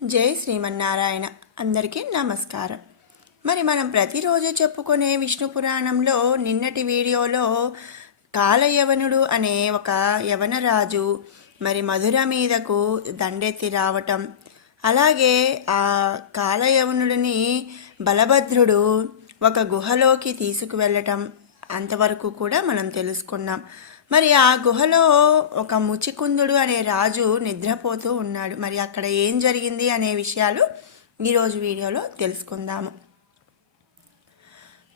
జై శ్రీమన్నారాయణ. అందరికీ నమస్కారం. మరి మనం ప్రతిరోజు చెప్పుకునే విష్ణు పురాణంలో నిన్నటి వీడియోలో కాలయవనుడు అనే ఒక యవనరాజు మరి మధుర మీదకు దండెత్తి రావటం, అలాగే ఆ కాలయవనుడిని బలభద్రుడు ఒక గుహలోకి తీసుకువెళ్ళటం అంతవరకు కూడా మనం తెలుసుకున్నాం. మరి ఆ గుహలో ఒక ముచికుందుడు అనే రాజు నిద్రపోతూ ఉన్నాడు. మరి అక్కడ ఏం జరిగింది అనే విషయాలు ఈరోజు వీడియోలో తెలుసుకుందాము.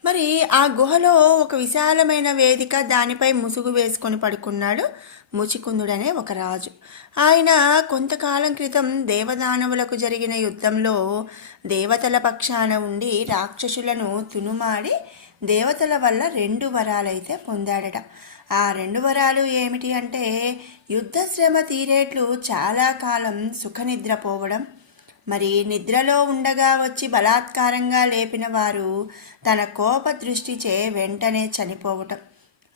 మరి ఆ గుహలో ఒక విశాలమైన వేదిక, దానిపై ముసుగు వేసుకొని పడుకున్నాడు ముచికుందుడనే ఒక రాజు. ఆయన కొంతకాలం క్రితం దేవదానవులకు జరిగిన యుద్ధంలో దేవతల పక్షాన ఉండి రాక్షసులను తునుమాడి దేవతల వల్ల 2 వరాలైతే పొందాడట. ఆ 2 వరాలు ఏమిటి అంటే, యుద్ధశ్రమ తీరేట్లు చాలా కాలం సుఖనిద్రపోవడం, మరి నిద్రలో ఉండగా వచ్చి బలాత్కారంగా లేపిన వారు తన కోప దృష్టిచే వెంటనే చనిపోవటం.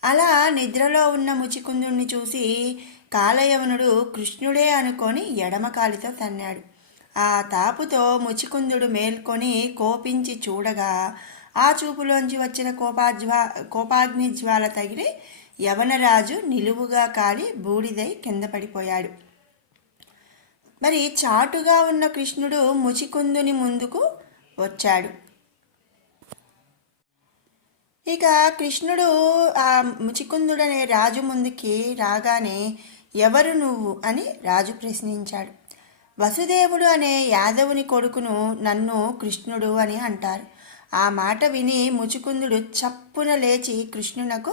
అలా నిద్రలో ఉన్న ముచికుందుణ్ణి చూసి కాలయవనుడు కృష్ణుడే అనుకొని ఎడమకాలితో తన్నాడు. ఆ తాపుతో ముచికుందుడు మేల్కొని కోపించి చూడగా ఆ చూపులోంచి వచ్చిన కోపాగ్ని జ్వాల తగిలి యవనరాజు నిలువుగా కాలి బూడిదై కింద పడిపోయాడు. మరి చాటుగా ఉన్న కృష్ణుడు ముచికుందుని ముందుకు వచ్చాడు. ఇక కృష్ణుడు ఆ ముచికుందుడనే రాజు ముందుకి రాగానే, ఎవరు నువ్వు అని రాజు ప్రశ్నించాడు. వసుదేవుడు అనే యాదవుని కొడుకును, నన్ను కృష్ణుడు అని అంటారు. ఆ మాట విని ముచికుందుడు చప్పున లేచి కృష్ణునకు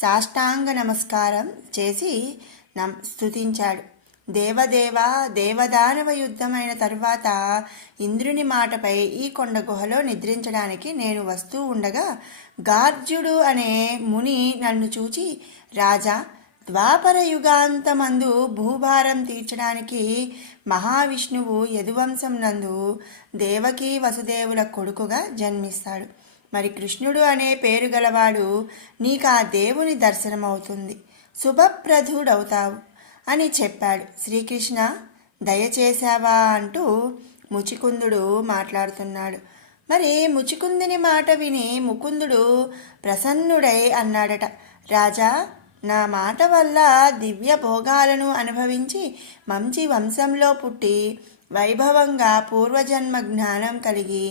సాష్టాంగ నమస్కారం చేసి స్తుతించాడు. దేవదేవ, దేవదానవ యుద్ధమైన తరువాత ఇంద్రుని మాటపై ఈ కొండ గుహలో నిద్రించడానికి నేను వస్తూ ఉండగా గార్జుడు అనే ముని నన్ను చూచి, రాజా, ద్వాపర యుగాంతమందు భూభారం తీర్చడానికి మహావిష్ణువు యదువంశం నందు దేవకీ వసుదేవుల కొడుకుగా జన్మిస్తాడు. మరి కృష్ణుడు అనే పేరు గలవాడు నీకు ఆ దేవుని దర్శనమవుతుంది, శుభప్రదుడవుతావు అని చెప్పాడు. శ్రీకృష్ణ దయచేశావా అంటూ ముచికుందుడు మాట్లాడుతున్నాడు. మరి ముచికుందుని మాట విని ముకుందుడు ప్రసన్నుడై అన్నాడట, రాజా, నా మాట వల్ల దివ్య భోగాలను అనుభవించి మంచి వంశంలో పుట్టి వైభవంగా పూర్వజన్మ జ్ఞానం కలిగి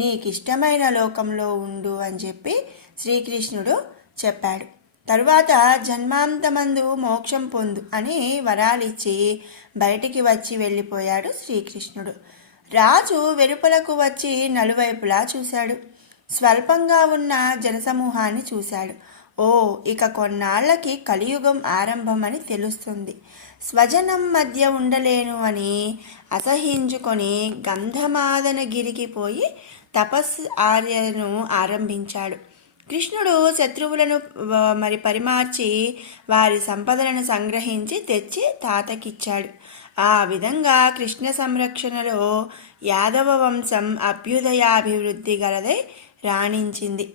నీకిష్టమైన లోకంలో ఉండు అని చెప్పి శ్రీకృష్ణుడు చెప్పాడు. తరువాత జన్మాంతమందు మోక్షం పొందు అని వరాలిచ్చి బయటికి వచ్చి వెళ్ళిపోయాడు శ్రీకృష్ణుడు. రాజు వెలుపలకు వచ్చి నలువైపులా చూశాడు. స్వల్పంగా ఉన్న జనసమూహాన్ని చూశాడు. ఓ, ఇక కొన్నాళ్లకి కలియుగం ఆరంభమని తెలుస్తుంది. స్వజనం మధ్య ఉండలేను అని అసహించుకొని గంధమాదనగిరికి పోయి తపస్సు ఆర్యను ఆరంభించాడు. కృష్ణుడు శత్రువులను పరిమార్చి వారి సంపదలను సంగ్రహించి తెచ్చి తాతకిచ్చాడు. ఆ విధంగా కృష్ణ సంరక్షణలో యాదవ వంశం అభ్యుదయాభివృద్ధి గలదై రాణించింది.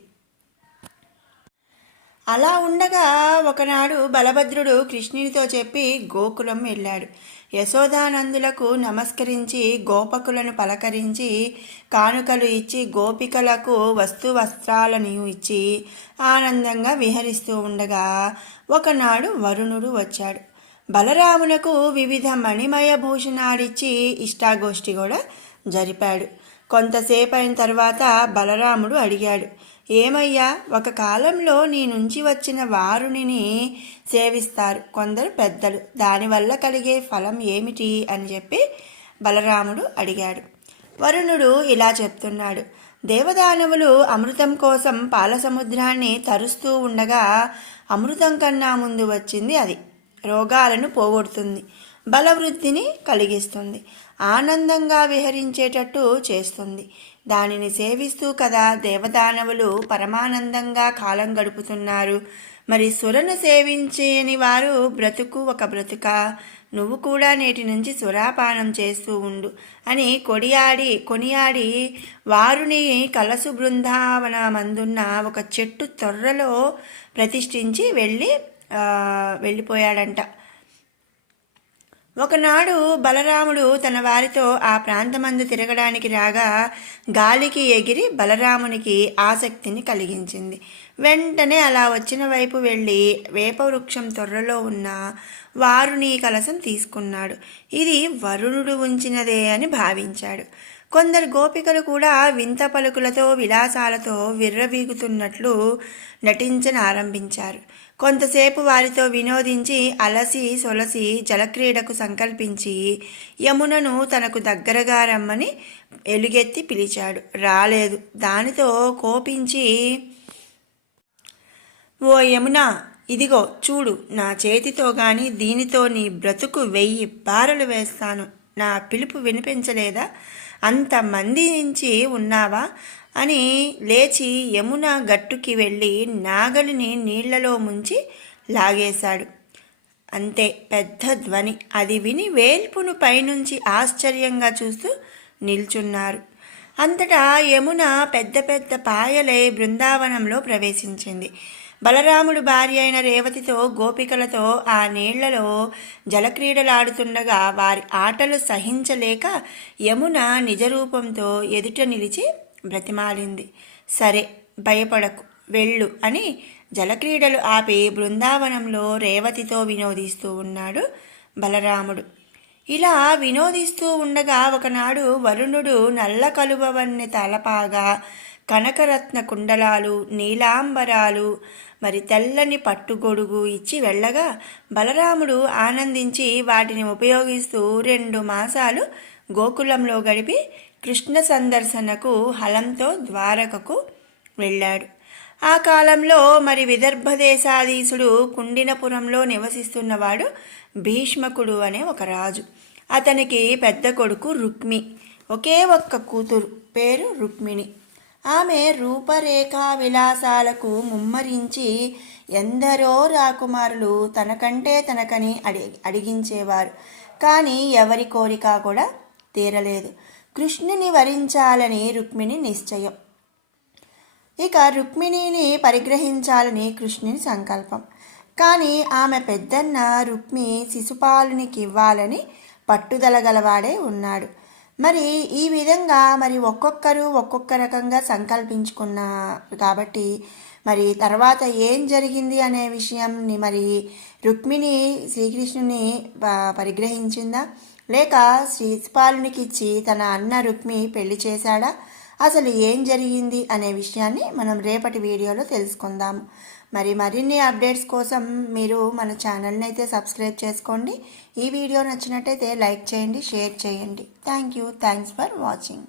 అలా ఉండగా ఒకనాడు బలభద్రుడు కృష్ణునితో చెప్పి గోకులం వెళ్ళాడు. యశోదానందులకు నమస్కరించి గోపకులను పలకరించి కానుకలు ఇచ్చి గోపికలకు వస్త్రాలను ఇచ్చి ఆనందంగా విహరిస్తూ ఉండగా ఒకనాడు వరుణుడు వచ్చాడు. బలరామునకు వివిధ మణిమయ భూషణాలిచ్చి ఇష్టాగోష్ఠి కూడా జరిపాడు. కొంతసేపు అయిన తర్వాత బలరాముడు అడిగాడు, ఏమయ్యా, ఒక కాలంలో నీ నుంచి వచ్చిన వారునిని సేవిస్తారు కొందరు పెద్దలు, దానివల్ల కలిగే ఫలం ఏమిటి అని చెప్పి బలరాముడు అడిగాడు. వరుణుడు ఇలా చెప్తున్నాడు, దేవదానవులు అమృతం కోసం పాల సముద్రాన్ని తరుస్తూ ఉండగా అమృతం కన్నా ముందు వచ్చింది అది. రోగాలను పోగొడుతుంది, బలవృద్ధిని కలిగిస్తుంది, ఆనందంగా విహరించేటట్టు చేస్తుంది. దానిని సేవిస్తూ కదా దేవదానవులు పరమానందంగా కాలం గడుపుతున్నారు. మరి సురను సేవించని వారు బ్రతుకు ఒక బ్రతుక. నువ్వు కూడా నేటి నుంచి సురాపానం చేస్తూ ఉండు అని కొనియాడి వారుని కలసు బృందావన మందున్న ఒక చెట్టు తొర్రలో ప్రతిష్ఠించి వెళ్ళిపోయాడంట. ఒకనాడు బలరాముడు తన వారితో ఆ ప్రాంతమందు తిరగడానికి రాగా గాలికి ఎగిరి బలరామునికి ఆసక్తిని కలిగించింది. వెంటనే అలా వచ్చిన వైపు వెళ్ళి వేపవృక్షం తొర్రలో ఉన్న వారుని కలశం తీసుకున్నాడు. ఇది వరుణుడు ఉంచినదే అని భావించాడు. కొందరు గోపికలు కూడా వింత పలుకులతో విలాసాలతో విర్రవీగుతున్నట్లు నటించనారంభించారు. కొంతసేపు వారితో వినోదించి అలసి సొలసి జలక్రీడకు సంకల్పించి యమునను తనకు దగ్గరగా రమ్మని ఎలుగెత్తి పిలిచాడు. రాలేదు. దానితో కోపించి, ఓ యమున, ఇదిగో చూడు, నా చేతితో గాని దీనితో నీ బ్రతుకు 1000 బారలు వేస్తాను. నా పిలుపు వినిపించలేదా? అంతమంది నుంచి ఉన్నావా అని లేచి యమున గట్టుకి వెళ్ళి నాగలిని నీళ్లలో ముంచి లాగేశాడు. అంతే, పెద్ద ధ్వని. అది విని వేల్పును పైనుంచి ఆశ్చర్యంగా చూస్తూ నిల్చున్నారు. అంతటా యమున పెద్ద పెద్ద పాయలై బృందావనంలో ప్రవేశించింది. బలరాముడు భార్య అయిన రేవతితో గోపికలతో ఆ నీళ్లలో జలక్రీడలాడుతుండగా వారి ఆటలు సహించలేక యమున నిజరూపంతో ఎదుట నిలిచి బ్రతిమాలింది. సరే, భయపడకు, వెళ్ళు అని జలక్రీడలు ఆపి బృందావనంలో రేవతితో వినోదిస్తూ ఉన్నాడు బలరాముడు. ఇలా వినోదిస్తూ ఉండగా ఒకనాడు వరుణుడు నల్ల కలువవన్ని తలపాగా, కనకరత్న కుండలాలు, నీలాంబరాలు, మరి తెల్లని పట్టుగొడుగు ఇచ్చి వెళ్ళగా బలరాముడు ఆనందించి వాటిని ఉపయోగిస్తూ 2 మాసాలు గోకులంలో గడిపి కృష్ణ సందర్శనకు హలంతో ద్వారకకు వెళ్ళాడు. ఆ కాలంలో మరి విదర్భదేశాధీశుడు కుండినపురంలో నివసిస్తున్నవాడు భీష్మకుడు అనే ఒక రాజు. అతనికి పెద్ద కొడుకు రుక్మి, ఒకే ఒక్క కూతురు, పేరు రుక్మిణి. ఆమె రూపరేఖా విలాసాలకు ముమ్మరించి ఎందరో రాకుమారులు తనకని అడిగించేవారు. కానీ ఎవరి కోరిక కూడా తీరలేదు. కృష్ణుని వరించాలని రుక్మిణి నిశ్చయం. ఇక రుక్మిణిని పరిగ్రహించాలని కృష్ణుని సంకల్పం. కానీ ఆమె పెద్దన్న రుక్మి శిశుపాలునికి ఇవ్వాలని పట్టుదల గలవాడే ఉన్నాడు. మరి ఈ విధంగా మరి ఒక్కొక్కరు ఒక్కొక్క రకంగా సంకల్పించుకున్నారు కాబట్టి మరి తర్వాత ఏం జరిగింది అనే విషయంని, మరి రుక్మిణి శ్రీకృష్ణుని పరిగ్రహించిందా లేక శిశుపాలునికి ఇచ్చి తన అన్న రుక్మి పెళ్లి చేశాడా, అసలు ఏం జరిగింది అనే విషయాన్ని మనం రేపటి వీడియోలో తెలుసుకుందాము. మరి మరిన్ని అప్డేట్స్ కోసం మీరు మన ఛానల్ని అయితే సబ్స్క్రైబ్ చేసుకోండి. ఈ వీడియో నచ్చినట్టయితే లైక్ చేయండి, షేర్ చేయండి. Thanks for watching.